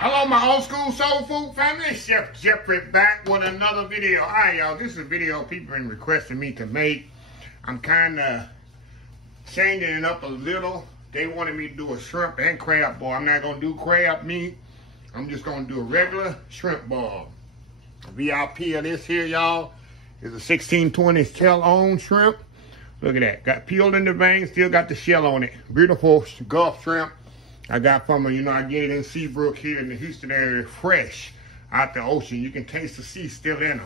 Hello, my old school soul food family. Chef Jeffrey back with another video. All right, y'all. This is a video people been requesting me to make. I'm kind of changing it up a little. They wanted me to do a shrimp and crab ball. I'm not going to do crab meat. I'm just going to do a regular shrimp ball. VIP of this here, y'all, is a 1620 tail-on shrimp. Look at that. Got peeled in the vein, still got the shell on it. Beautiful Gulf shrimp. I got from a, I get it in Seabrook here in the Houston area, fresh out the ocean. You can taste the sea still in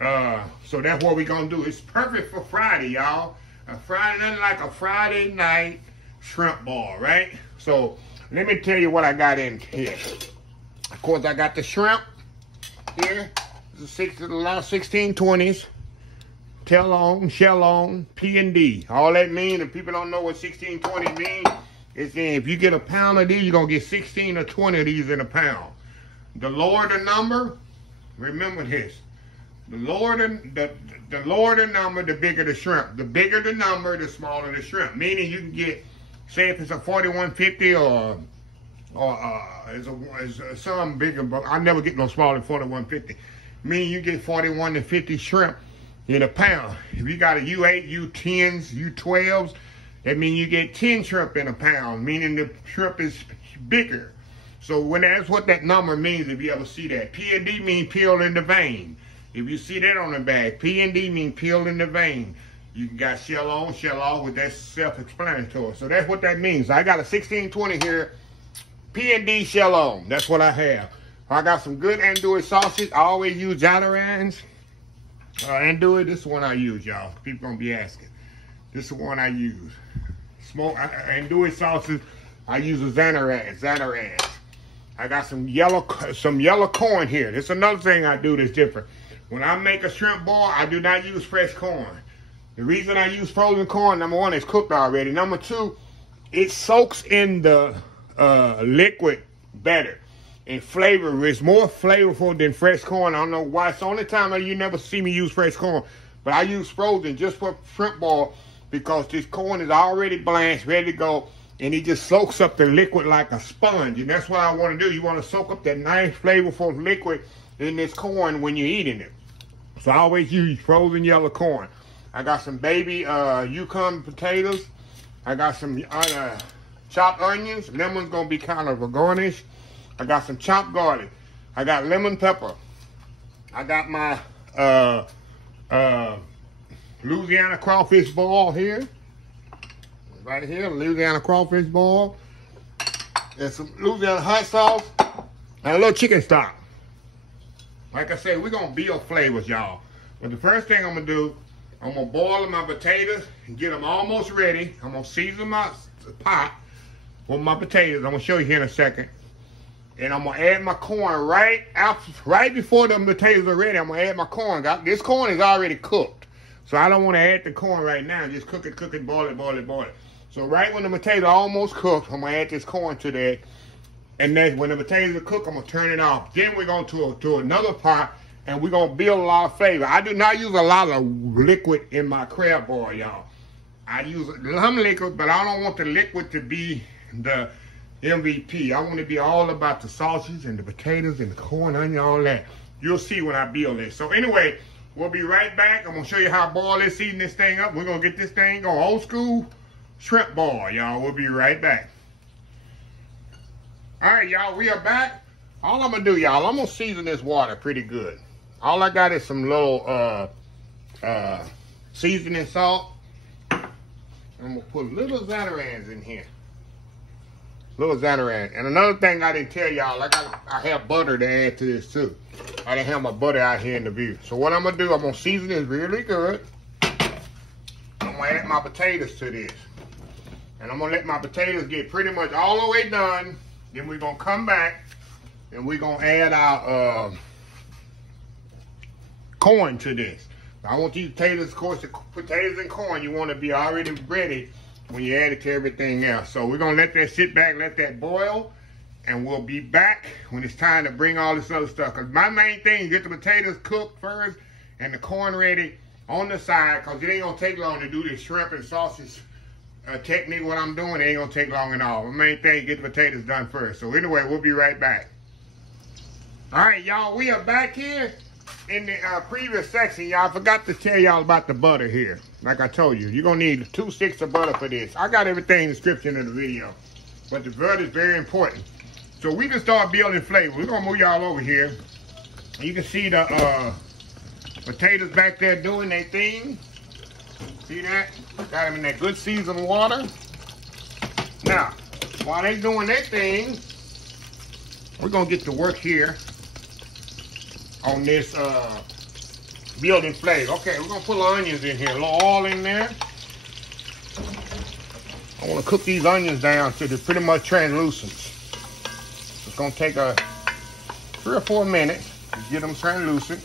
them. So that's what we're going to do. It's perfect for Friday, y'all. Nothing like a Friday night shrimp ball, right? So let me tell you what I got in here. Of course, I got the shrimp here. This is the last 1620s. Tail on, shell on, P&D. All that means, if people don't know what 1620 means, it's saying if you get a pound of these, you're going to get 16 or 20 of these in a pound. The lower the number, remember this. The lower the number, the bigger the shrimp. The bigger the number, the smaller the shrimp. Meaning you can get, say if it's a 4150 or it's some bigger, but I never get no smaller than 4150. Meaning you get 41 to 50 shrimp in a pound. If you got a U8, U10s, U12s, that means you get 10 shrimp in a pound, meaning the shrimp is bigger. So that's what that number means if you ever see that. P&D means peeled in the vein. If you see that on the bag, P&D means peeled in the vein. You got shell on, shell off, with that self-explanatory. So that's what that means. I got a 1620 here, P&D shell on. That's what I have. I got some good andouille sausage. I always use Jadarans. Andouille, this is the one I use, y'all. People gonna be asking. This is the one I use. Smoked andouille sauces. I use a Xanarans. I got some yellow corn here. This is another thing I do that's different. When I make a shrimp ball, I do not use fresh corn. The reason I use frozen corn, number one, it's cooked already. Number two, it soaks in the liquid better. And flavor is more flavorful than fresh corn. I don't know why. It's the only time you never see me use fresh corn. But I use frozen just for shrimp ball because this corn is already blanched, ready to go. And it just soaks up the liquid like a sponge. And that's what I want to do. You want to soak up that nice, flavorful liquid in this corn when you're eating it. So I always use frozen yellow corn. I got some baby Yukon potatoes. I got some chopped onions. Lemon's going to be kind of a garnish. I got some chopped garlic. I got lemon pepper. I got my Louisiana crawfish ball here. Right here, Louisiana crawfish ball. And some Louisiana hot sauce. And a little chicken stock. Like I said, we're going to build flavors, y'all. But the first thing I'm going to do, I'm going to boil my potatoes and get them almost ready. I'm going to season my pot with my potatoes. I'm going to show you here in a second. And I'm going to add my corn right before the potatoes are ready. I'm going to add my corn. This corn is already cooked. So I don't want to add the corn right now. Just cook it, boil it. So right when the potatoes are almost cooked, I'm going to add this corn to that. And then when the potatoes are cooked, I'm going to turn it off. Then we're going to another pot, and we're going to build a lot of flavor. I do not use a lot of liquid in my crab ball, y'all. I use some liquid, but I don't want the liquid to be the MVP. I want to be all about the sausage and the potatoes and the corn, onion, all that. You'll see when I build this. So anyway, we'll be right back. I'm going to show you how I boil this, season this thing up. We're going to get this thing going. Old school shrimp ball, y'all. We'll be right back. All right, y'all, we are back. All I'm going to do, y'all, I'm going to season this water pretty good. All I got is some little seasoning salt. I'm going to put little Xanarans in here. Little Xanaran. And another thing I didn't tell y'all, I have butter to add to this too. I didn't have my butter out here in the view. So what I'm going to do, I'm going to season this really good. I'm going to add my potatoes to this. And I'm going to let my potatoes get pretty much all the way done. Then we're going to come back and we're going to add our corn to this. I want these potatoes, of course, the potatoes and corn, you want to be already ready when you add it to everything else. So we're going to let that sit back, let that boil, and we'll be back when it's time to bring all this other stuff. Because my main thing is get the potatoes cooked first and the corn ready on the side, because it ain't going to take long to do this shrimp and sausage technique. What I'm doing, it ain't going to take long at all. The main thing is get the potatoes done first. So anyway, we'll be right back. All right, y'all, we are back here in the previous section. Y'all, I forgot to tell y'all about the butter here. Like I told you, you're going to need 2 sticks of butter for this. I got everything in the description of the video, but the butter is very important. So we can start building flavor. We're going to move y'all over here. You can see the potatoes back there doing their thing. See that? Got them in that good seasoned water. Now, while they doing their thing, we're going to get to work here on this building flavor. Okay, we're going to put onions in here, a little oil in there. I want to cook these onions down till they're pretty much translucent. It's going to take 3 or 4 minutes to get them translucent.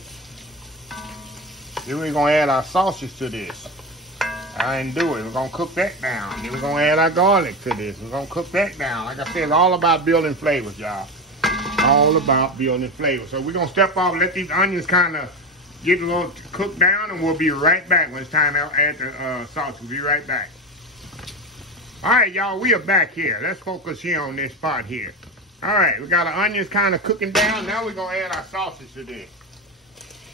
Then we're going to add our sausage to this. Andouille, we're going to cook that down. Then we're going to add our garlic to this. We're going to cook that down. Like I said, it's all about building flavors, y'all. All about building flavor. So we're going to step off and let these onions kind of get a little cooked down, and we'll be right back when it's time to add the sauce. We'll be right back. All right, y'all, we are back here. Let's focus here on this part here. All right, we got our onions kind of cooking down. Now we're going to add our sausage to this.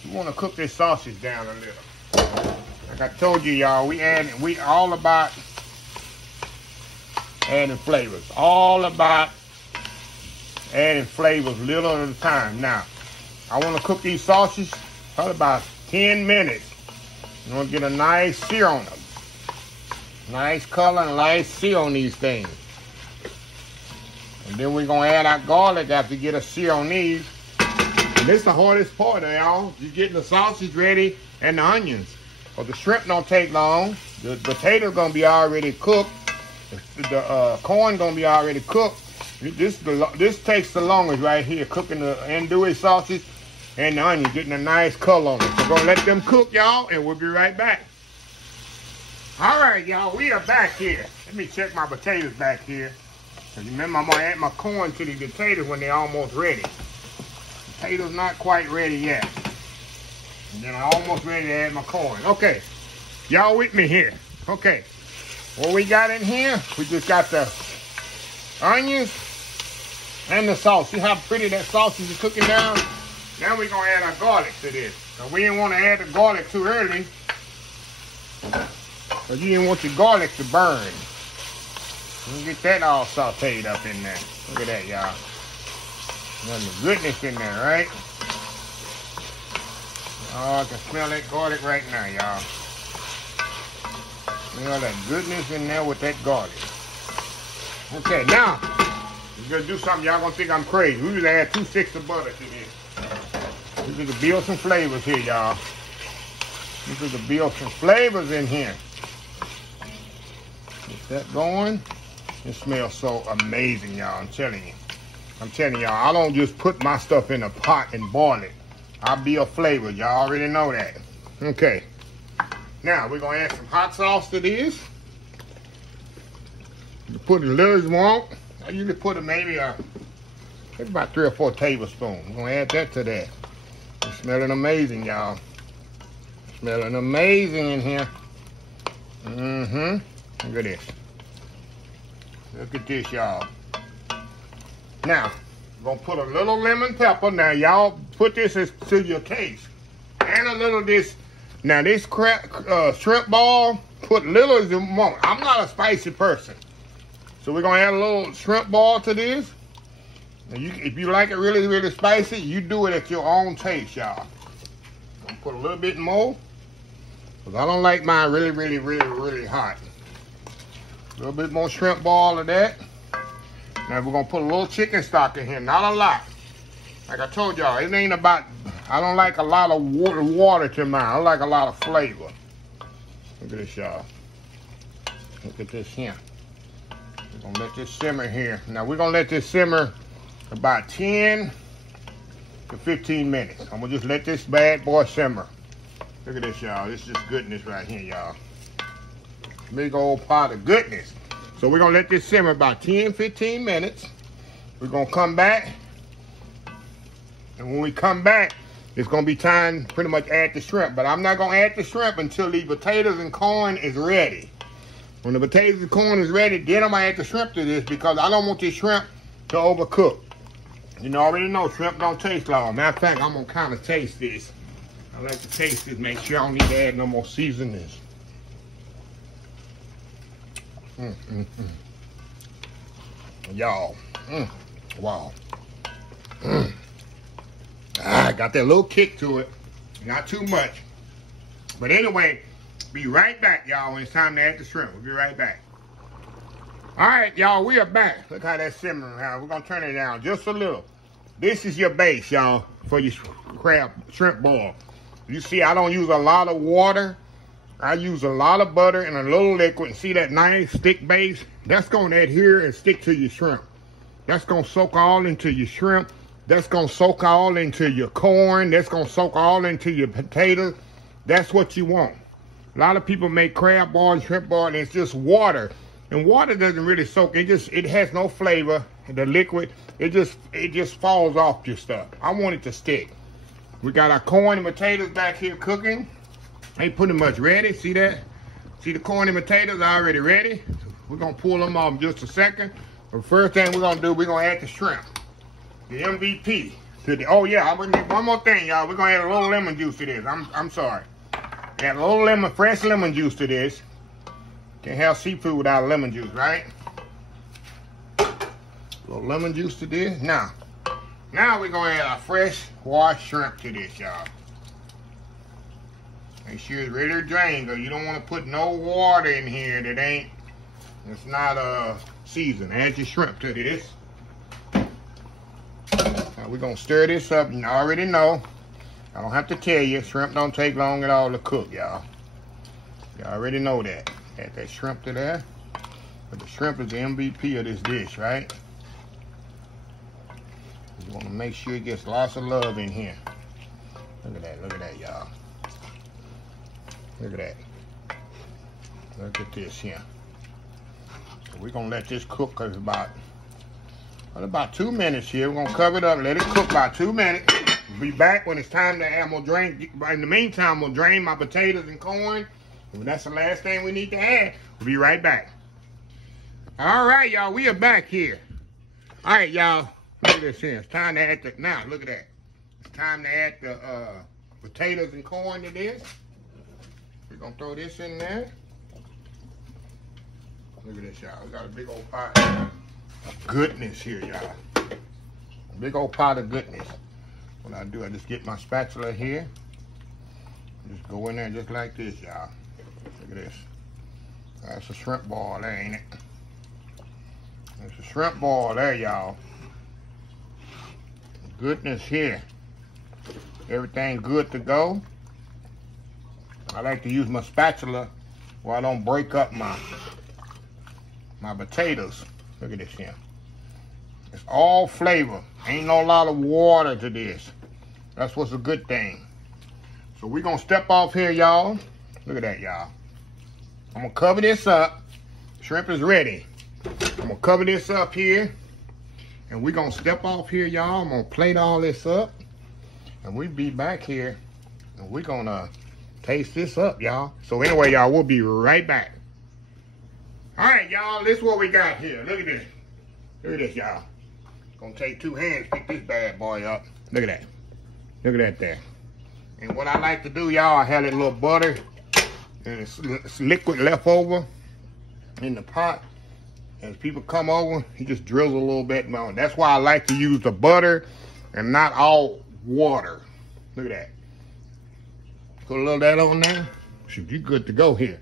We want to cook this sausage down a little. Like I told you, y'all, we all about adding flavors. All about adding flavors little at a time. Now, I want to cook these sausages for about 10 minutes. You want to get a nice sear on them. Nice color and nice sear on these things. And then we're going to add our garlic after we get a sear on these. And this is the hardest part, y'all. You're getting the sausage ready and the onions. But the shrimp don't take long. The potato's going to be already cooked. The corn going to be already cooked. This takes the longest right here, cooking the andouille sausage and the onion, getting a nice color on it. So we're going to let them cook, y'all, and we'll be right back. All right, y'all, we are back here. Let me check my potatoes back here. Because remember, I'm going to add my corn to the potatoes when they're almost ready. Potatoes not quite ready yet. And then I'm almost ready to add my corn. Okay, y'all with me here. Okay, what we got in here, we just got the onions and the sauce. See how pretty that sausage is cooking down? Now we're going to add our garlic to this. Now we didn't want to add the garlic too early, because you didn't want your garlic to burn. You get that all sauteed up in there. Look at that, y'all. There's the goodness in there, right? Oh, I can smell that garlic right now, y'all. Smell that goodness in there with that garlic. Okay, now, we're going to do something y'all going to think I'm crazy. We're going to add 2 sticks of butter to this. We're going to build some flavors here, y'all. We're going to build some flavors in here. Get that going. It smells so amazing, y'all. I'm telling you. I'm telling y'all, I don't just put my stuff in a pot and boil it. I build flavor. Y'all already know that. Okay. Now, we're going to add some hot sauce to this. You put as little as you want. I usually put maybe about 3 or 4 tablespoons. We're going to add that to that. It's smelling amazing, y'all. Smelling amazing in here. Look at this. Look at this, y'all. Now, we're going to put a little lemon pepper. Now, y'all put this to your taste. And a little of this. Now, this shrimp ball, put little as you want. I'm not a spicy person. So we're going to add a little shrimp ball to this. Now if you like it really, really spicy, you do it at your own taste, y'all. Put a little bit more. Because I don't like mine really, really, really, really hot. A little bit more shrimp ball of that. Now we're going to put a little chicken stock in here. Not a lot. Like I told y'all, it ain't about, I don't like a lot of water to mine. I like a lot of flavor. Look at this, y'all. Look at this here. We're going to let this simmer here. Now we're going to let this simmer about 10 to 15 minutes. I'm going to just let this bad boy simmer. Look at this, y'all. This is just goodness right here, y'all. Big old pot of goodness. So we're going to let this simmer about 10, 15 minutes. We're going to come back. And when we come back, it's going to be time to pretty much add the shrimp. But I'm not going to add the shrimp until the potatoes and corn is ready. When the potatoes and corn is ready, then I'm going to add the shrimp to this because I don't want this shrimp to overcook. You already know shrimp don't taste long. Matter of fact, I'm gonna kind of taste this. I like to taste this, make sure I don't need to add no more seasonings. Y'all, wow. Got that little kick to it. Not too much. But anyway, be right back, y'all, when it's time to add the shrimp. We'll be right back. All right, y'all, we are back. Look how that's simmering now. We're gonna turn it down just a little. This is your base, y'all, for your shrimp boil. You see, I don't use a lot of water. I use a lot of butter and a little liquid. And see that nice thick base? That's gonna adhere and stick to your shrimp. That's gonna soak all into your shrimp. That's gonna soak all into your corn. That's gonna soak all into your potatoes. That's what you want. A lot of people make crab boil and shrimp boil and it's just water. And water doesn't really soak. It has no flavor. The liquid, it just falls off your stuff. I want it to stick. We got our corn and potatoes back here cooking. They pretty much ready. See that? See the corn and potatoes are already ready. We're gonna pull them off in just a second. But the first thing we're gonna do, we're gonna add the shrimp. The MVP. Oh yeah, I'm gonna need one more thing, y'all. We're gonna add a little lemon juice to this. I'm sorry. Add a little fresh lemon juice to this. Can't have seafood without lemon juice, right? A little lemon juice to this. Now we're gonna add our fresh washed shrimp to this, y'all. Make sure it's ready to drain, though. You don't want to put no water in here that it's not seasoned. Add your shrimp to this. Now we're gonna stir this up. You already know. I don't have to tell you, shrimp don't take long at all to cook, y'all. You already know that. Add that shrimp to there. But the shrimp is the MVP of this dish, right? You want to make sure it gets lots of love in here. Look at that, y'all. Look at that. Look at this here. So we're gonna let this cook because about 2 minutes here. We're gonna cover it up, let it cook about 2 minutes. We'll be back when it's time to add. We'll drain. In the meantime, we'll drain my potatoes and corn. And that's the last thing we need to add. We'll be right back. All right, y'all, we are back here. All right, y'all, look at this here. It's time to add look at that. It's time to add the potatoes and corn to this. We're gonna throw this in there. Look at this, y'all. We got a big old pot of goodness here, y'all. A big old pot of goodness. What I do, I just get my spatula here. Just go in there just like this, y'all. Look at this. That's a shrimp boil there, ain't it? That's a shrimp boil there, y'all. Goodness here. Everything good to go. I like to use my spatula where I don't break up my potatoes. Look at this here. It's all flavor. Ain't no lot of water to this. That's what's a good thing. So we're gonna step off here, y'all. Look at that, y'all. I'm gonna cover this up. Shrimp is ready. I'm gonna cover this up here. And we're gonna step off here, y'all. I'm gonna plate all this up. And we'll be back here. And we're gonna taste this up, y'all. So anyway, y'all, we'll be right back. All right, y'all, this is what we got here. Look at this. Look at this, y'all. Gonna take 2 hands to pick this bad boy up. Look at that. Look at that there. And what I like to do, y'all, I have that little butter and it's liquid left over in the pot. As people come over, he just drills a little bit more. That's why I like to use the butter and not all water. Look at that. Put a little of that on there. Should be good to go here.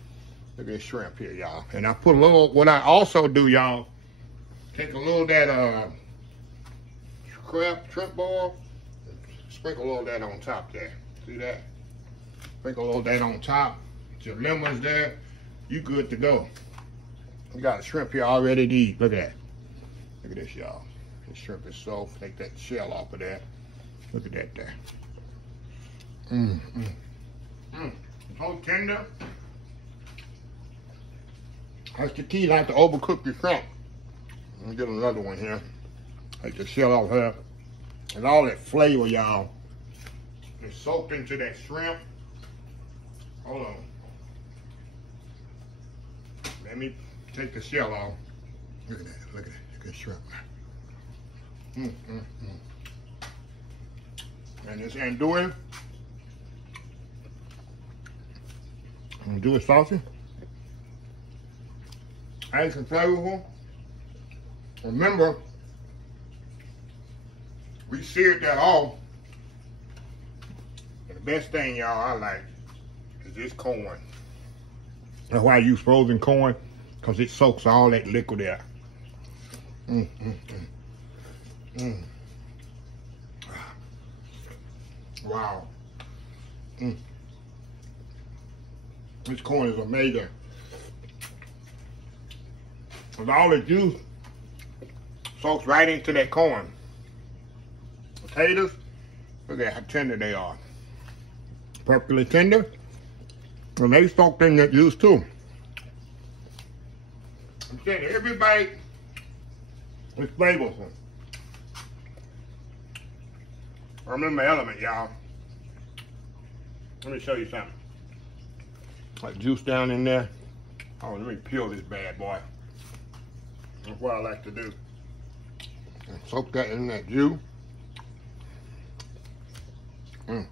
Look at this shrimp here, y'all. And I put a little, what I also do, y'all, take a little of that shrimp boil, sprinkle a little of that on top there. See that? Sprinkle a little of that on top. Your lemons there, you good to go. We got a shrimp here all ready to eat. Look at that. Look at this, y'all. This shrimp is soft. Take that shell off of there. Look at that there. So tender. That's the key, not to overcook your shrimp. Let me get another one here. Take the shell off here. And all that flavor, y'all, is soaked into that shrimp. Hold on. Let me take the shell off. Look at that. Look at that. Look at that shrimp. And this andouille. Andouille sauce. Nice and flavorful. Remember, we seared that off. And the best thing, y'all, I like is this corn. That's why I use frozen corn, because it soaks all that liquid out. Wow. This corn is amazing. With all the juice soaks right into that corn. Potatoes, look at how tender they are. Perfectly tender. And they soaked in that juice too. I'm saying every bite is flavorful. I'm in my element, y'all. Let me show you something. Like juice down in there. Oh, let me peel this bad boy. That's what I like to do. And soak that in that juice. Oh,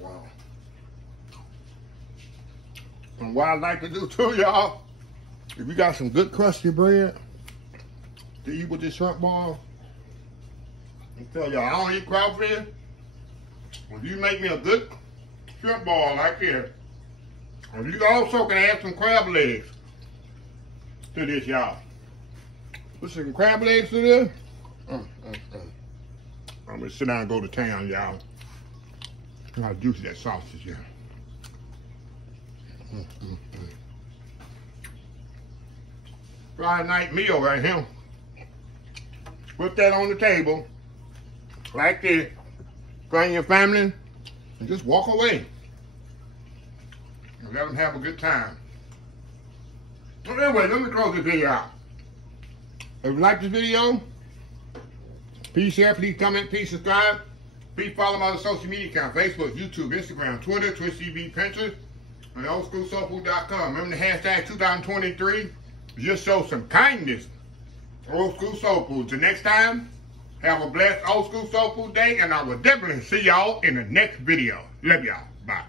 wow. And what I like to do too, y'all, if you got some good crusty bread to eat with this shrimp ball, I tell y'all, I don't eat crawfish. If you make me a good shrimp ball like this, and you also can add some crab legs to this, y'all. Put some crab legs to this. I'm gonna sit down and go to town, y'all. Look how juicy that sausage is. Friday night meal right here. Put that on the table, like this. Bring your family and just walk away. And let them have a good time. So anyway, let me close this video out. If you like this video, please share, please comment, please subscribe. Please follow my social media account, Facebook, YouTube, Instagram, Twitter, Twitch TV, Pinterest, and oldschoolsoulfood.com. Remember the hashtag 2023. Just show some kindness. Old School Soul Food. Till next time, have a blessed Old School Soul Food day, and I will definitely see y'all in the next video. Love y'all. Bye.